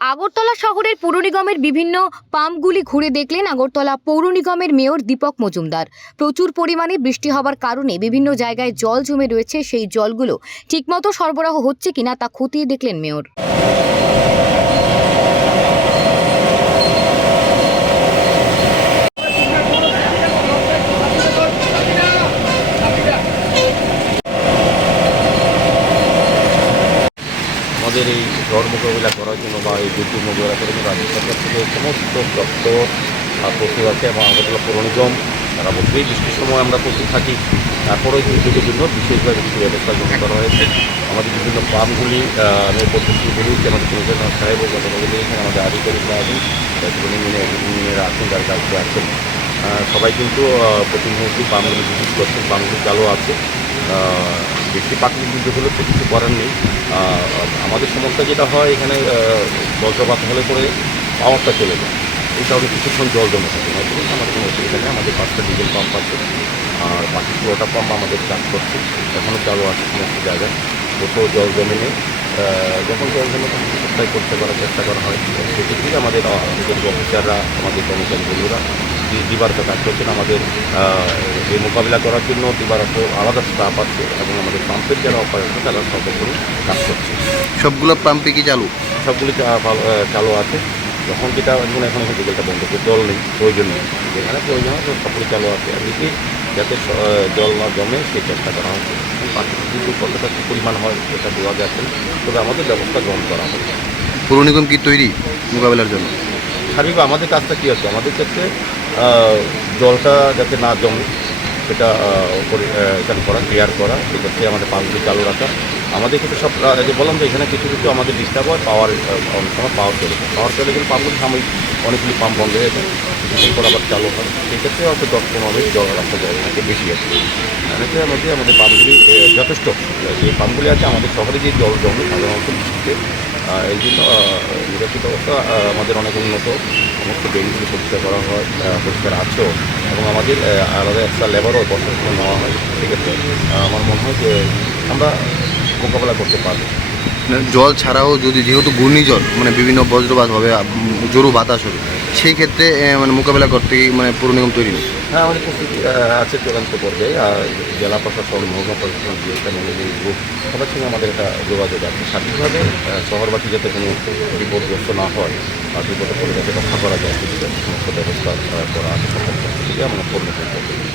আগরতলা শহরের পৌর নিগমের বিভিন্ন পাম্পগুলি ঘুরে দেখলেন আগরতলা পৌর নিগমের মেয়র দীপক মজুমদার। প্রচুর পরিমাণে বৃষ্টি হওয়ার কারণে বিভিন্ন জায়গায় জল জমে রয়েছে, সেই জলগুলো ঠিকমতো সরবরাহ হচ্ছে কিনা তা খতিয়ে দেখলেন মেয়র। আমাদের এই ঝড় মোকাবিলা করার জন্য বা এই দুর্যোগ মোকাবিলা করার জন্য রাজ্য সরকার থেকে সমস্ত দপ্তর প্রস্তুত আছে এবং আগরতলা পৌর নিগম, তারা বলতেই বৃষ্টির সময় আমরা প্রস্তুত থাকি। তারপরেও দুর্যোগের জন্য বিশেষভাবে কিছু ব্যবস্থা গ্রহণ করা হয়েছে। আমাদের বিভিন্ন পাম্পগুলি যে আমাদের কমিশনার সাহেব ও গতকাল এখানে আমাদের আধিকারিকরা আছেন ইঞ্জিনিয়ার আছেন, যার কাছে আছেন। সবাই কিন্তু প্রতিনিয়ত পাম্পগুলি ভিজিট করছেন পাম্পগুলি চালু আছে। বেশি প্রাকৃতিক দুর্যোগ হলে তো কিছু করার নেই। আমাদের সমস্যা যেটা হয়, এখানে বজ্রপাত হলে পরে পাওয়ারটা চলে যায়। এই কারণে কিছুক্ষণ জল জমে থাকে কিন্তু আমাদের কোনো অসুবিধা নেই। আমাদের পাঁচটা ডিজেল পাম্প আছে, আর বাকি পুরোটা পাম্প আমাদের কাজ করছে। এখনও চালু আছে সমস্ত জায়গায়। কোথাও জল জমে নেই। যখন জল জমে তখন সাপ্লাই করতে করার চেষ্টা করা হয়। সেক্ষেত্রে আমাদের আমাদের অফিসাররা আমাদের কর্মচারী বন্ধুরা দিবারত কাজ করছেন আমাদের এই মোকাবিলা করার জন্য দিবারত আলাদা স্টাফ আছে এবং আমাদের পাম্পের যারা অপারেটর তারা সর্বোপরি কাজ করছে। সবগুলো পাম্পে কি চালু? সবগুলি চালু আছে। যখন যেটা এখন এখন বিকেলটা বন্ধ করে জল নেই প্রয়োজন নেই। যেখানে প্রয়োজন হয় সবগুলি চালু আছে। এদিকে যাতে জল না জমে সেই চেষ্টা করা হচ্ছে। দুর্যোগ কতটা কী পরিমাণ হয় সেটা দেওয়া যাচ্ছে তবে আমাদের ব্যবস্থা গ্রহণ করা হবে। পৌর নিগম কি তৈরি মোকাবেলার জন্য? স্বাভাবিক আমাদের কাজটা কী আছে? আমাদের ক্ষেত্রে জলটা যাতে না জমে, সেটা এখানে করা ক্লিয়ার করা সেক্ষেত্রে আমাদের পাম্পগুলি চালু রাখা। আমাদের ক্ষেত্রে সব যে বললাম যে এখানে কিছু কিছু আমাদের ডিস্টার্ব হয় পাওয়ার অনেক সময় পাওয়ার চলে যায়। পাওয়ার চলে গেলে পাম্পগুলি সাময়িক, অনেকগুলি পাম্প বন্ধ হয়ে যায় কিছুক্ষণ পর আবার চালু হয়। সেক্ষেত্রে হয়তো দশ পনেরো জল রাখা যায় নাকি বেশি আছে। অনেকের মধ্যে আমাদের পাম্পগুলি যথেষ্ট। যে পাম্পগুলি আছে, আমাদের শহরে যে জল জমে, সাধারণত এই জন্য নিরাপদ অবস্থা আমাদের অনেক উন্নত। সমস্ত বেরিগুলি পরিষ্কার করা হয় পরিষ্কার আছেও এবং আমাদের আলাদা একটা লেবারও করে নেওয়া হয়। সেক্ষেত্রে আমার মনে হয় যে আমরা মোকাবেলা করতে পারব। জল ছাড়াও যদি যেহেতু ঘূর্ণিঝড় মানে বিভিন্ন বজ্রপাত হবে জোরো বাতাস হবে, সেই ক্ষেত্রে মানে মোকাবেলা করতে মানে পৌর নিগম তৈরি নেই? হ্যাঁ আমাদের প্রস্তুতি আছে চূড়ান্ত পর্যায়ে, আর জেলা প্রশাসন, মহকুমা প্রশাসন জিএসটা ম্যানেজিং গ্রুপ, সবার সঙ্গে আমাদের একটা যোগাযোগ আছে। সার্বিকভাবে শহরবাসী যাতে কোনো বিপদগ্রস্ত না হয়, আর বিপদে পড়ে যাতে রক্ষা করা যায় সমস্ত ব্যবস্থা করা আছে। সরকার থেকে আমরা করতে